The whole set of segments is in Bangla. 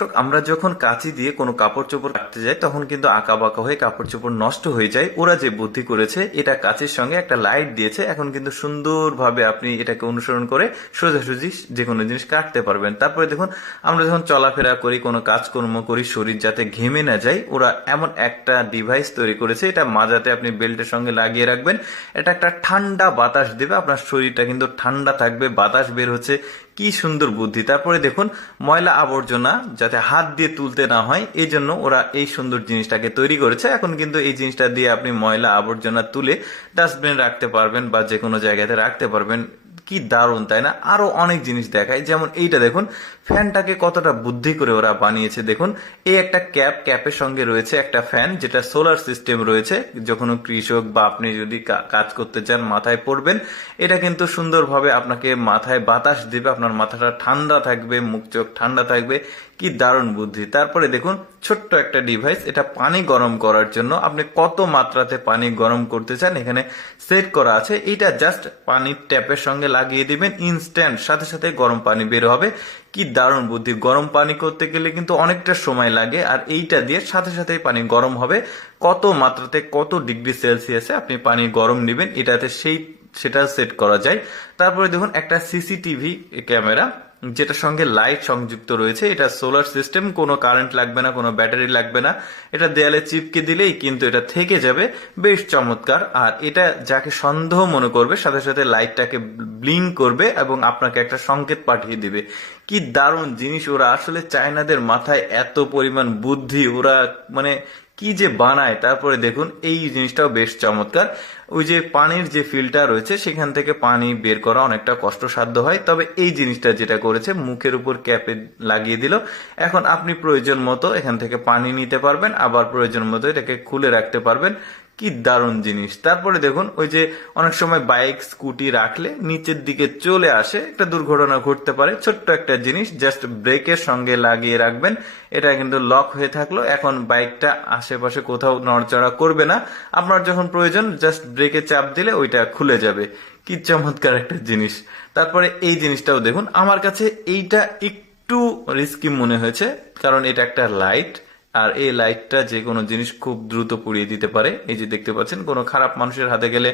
দর্শক, আমরা যখন কাঁচি দিয়ে কোনো কাপড় চোপড় কাটতে যাই, তখন কিন্তু আঁকা বাঁকা হয়ে কাপড় চোপড় নষ্ট হয়ে যায়। ওরা যে বুদ্ধি করেছে, এটা কাঁচের সঙ্গে একটা লাইট দিয়েছে। এখন কিন্তু সুন্দরভাবে আপনি এটাকে অনুসরণ করে সোজাসুজি যে কোনো জিনিস কাটতে পারবেন। তারপরে দেখুন, আমরা যখন চলাফেরা করি, কোনো কাজকর্ম করি, শরীর যাতে ঘেমে না যায়, ওরা এমন একটা ডিভাইস তৈরি করেছে, এটা মাজাতে আপনি বেল্টের সঙ্গে লাগিয়ে রাখবেন। এটা একটা ঠান্ডা বাতাস দেবে, আপনার শরীরটা কিন্তু ঠান্ডা থাকবে, বাতাস বের হচ্ছে। কি সুন্দর বুদ্ধি। তারপরে দেখুন, ময়লা আবর্জনা যাতে হাত দিয়ে তুলতে না হয় এই জন্য ওরা এই সুন্দর জিনিসটাকে তৈরি করেছে। এখন কিন্তু এই জিনিসটা দিয়ে আপনি ময়লা আবর্জনা তুলে ডাস্টবিন রাখতে পারবেন বা যে কোনো জায়গাতে রাখতে পারবেন। কি দারুণ, তাই না? আরও অনেক জিনিস দেখায়। যেমন এইটা দেখুন, ফ্যানটাকে কতটা বুদ্ধি করে ওরা বানিয়েছে। দেখুন, এই একটা ক্যাপ, ক্যাপের সঙ্গে রয়েছে একটা ফ্যান, যেটা সোলার সিস্টেম রয়েছে। যখন কৃষক বা আপনি যদি কাজ করতে চান, মাথায় পড়বেন, এটা কিন্তু সুন্দরভাবে আপনাকে মাথায় বাতাস দিবে, আপনার মাথাটা ঠান্ডা থাকবে, মুখ চোখ ঠান্ডা থাকবে। কি দারুণ বুদ্ধি! তারপরে দেখুন, ছোট্ট একটা ডিভাইস, এটা পানি গরম করার জন্য। আপনি কত মাত্রাতে পানি গরম করতে চান, এখানে সেট করা আছে। এটা জাস্ট পানির ট্যাপের সঙ্গে লাগিয়ে দিবেন ইনস্ট্যান্ট সাথে সাথে গরম পানি বের হবে। কি দারুণ বুদ্ধি, গরম পানি করতে গেলে কিন্তু অনেকটা সময় লাগে, আর এইটা দিয়ে সাথে সাথে পানি গরম হবে। কত মাত্রাতে কত ডিগ্রি সেলসিয়াসে আপনি পানি গরম নেবেন, এটাতে সেই, সেটা সেট করা যায়। তারপরে দেখুন একটা সিসিটিভি ক্যামেরা। যেটার সঙ্গে লাইট সংযুক্ত রয়েছে, এটা সোলার সিস্টেম কোনো কারেন্ট লাগবে না, কোনো ব্যাটারি লাগবে না। এটা দেয়ালে চিপকে দিলেই কিন্তু এটা থেকে যাবে, বেশ চমৎকার। আর এটা যাকে সন্দেহ মনে করবে, সাথে সাথে লাইটটাকে ব্লিং করবে এবং আপনাকে একটা সংকেত পাঠিয়ে দিবে। কি দারুণ জিনিস, ওরা আসলে চায়নাদের মাথায় এত পরিমাণ বুদ্ধি, ওরা মানে কি যে বানায়, তারপরে দেখুন, এই জিনিসটাও বেশ চমৎকার। ওই যে পানির যে ফিল্টার রয়েছে, সেখান থেকে পানি বের করা অনেকটা কষ্টসাধ্য হয়। তবে এই জিনিসটা যেটা করেছে, মুখের উপর ক্যাপে লাগিয়ে দিল। এখন আপনি প্রয়োজন মতো এখান থেকে পানি নিতে পারবেন, আবার প্রয়োজন মতো এটাকে খুলে রাখতে পারবেন। কি দারুণ জিনিস। তারপরে দেখুন, ওই যে অনেক সময় বাইক, স্কুটি রাখলে নিচের দিকে চলে আসে, একটা দুর্ঘটনা ঘটতে পারে। ছোট্ট একটা জিনিস, জাস্ট ব্রেকের সঙ্গে লাগিয়ে রাখবেন। এটা কিন্তু লক হয়ে থাকল। এখন বাইকটা আশেপাশে কোথাও নড়চড়া করবে না। আপনার যখন প্রয়োজন, জাস্ট ব্রেকে চাপ দিলে ওইটা খুলে যাবে। কি চমৎকার একটা জিনিস। তারপরে এই জিনিসটাও দেখুন, আমার কাছে এইটা একটু রিস্কি মনে হয়েছে, কারণ এটা একটা লাইট আর এই লাইটটা যে কোনো জিনিস খুব দ্রুত পুড়িয়ে দিতে পারে। এই যে দেখতে পাচ্ছেন, কোনো খারাপ মানুষের হাতে গেলে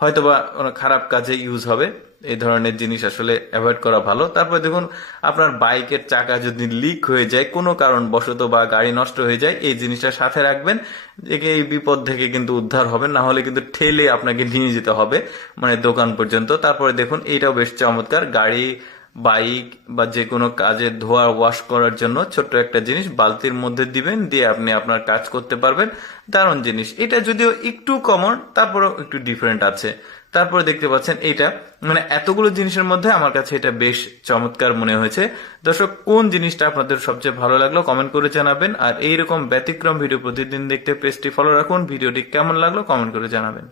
হয়তোবা কোনো খারাপ কাজে ইউজ হবে। এই ধরনের জিনিস আসলে অ্যাভয়েড করা ভালো। তারপরে দেখুন, আপনার বাইকের চাকা যদি লিক হয়ে যায়, কোনো কারণ বশত বা গাড়ি নষ্ট হয়ে যায়, এই জিনিসটা সাথে রাখবেন। একে এই বিপদ থেকে কিন্তু উদ্ধার হবেন, না হলে কিন্তু ঠেলে আপনাকে নিয়ে যেতে হবে মানে দোকান পর্যন্ত। তারপরে দেখুন, এইটাও বেশ চমৎকার। গাড়ি বাইক বা যে কোনো কাজে ধোয়া ওয়াশ করার জন্য ছোট্ট একটা জিনিস বালতির মধ্যে দিবেন, দিয়ে আপনি আপনার কাজ করতে পারবেন। দারুণ জিনিস। এটা যদিও একটু কমন তারপরেও একটু ডিফারেন্ট আছে। তারপরে দেখতে পাচ্ছেন এটা মানে এতগুলো জিনিসের মধ্যে আমার কাছে এটা বেশ চমৎকার মনে হয়েছে। দর্শক, কোন জিনিসটা আপনাদের সবচেয়ে ভালো লাগল কমেন্ট করে জানাবেন। আর এইরকম ব্যতিক্রম ভিডিও প্রতিদিন দেখতে পেজটি ফলো রাখুন। ভিডিওটি কেমন লাগল কমেন্ট করে জানাবেন।